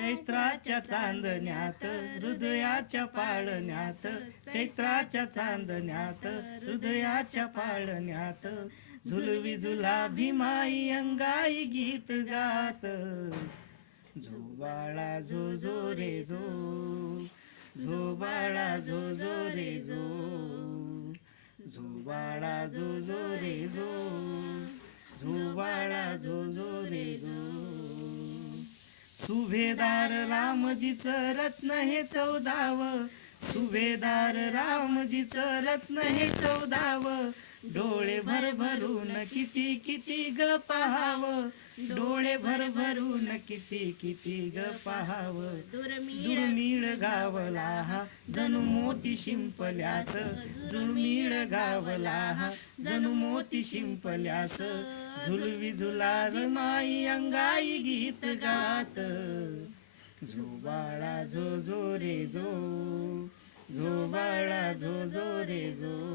चैत्राच्या चांदण्यात हृदयाच्या पाळण्यात चैत्राच्या चांदण्यात हृदयाच्या पाळण्यात झुलवी झुला भीमाई अंगाई गीत गात. झो बाळा झो झो रे झो. झो बाळा झो झो रे झो. झो बाळा झो झो रे झो. झो बाळा झो झो सुभेदार रामजीचं रत्न हे चौदाव. सुभेदार रामजीचं रत्न हे चौदाव. डोळे भर भरून किती किती ग पहाव? डोळे भर भरून किती किती ग पहाव? दुर्मिळ गावला हा जणू मोती शिंपल्यास. जुळमिळ गावला हा जणू मोती शिंपल्यास. झुलवी झुलावी माई अंगाई गीत गात. जो बाळा झो जो रे जो. झो बाळा झो जो रे झो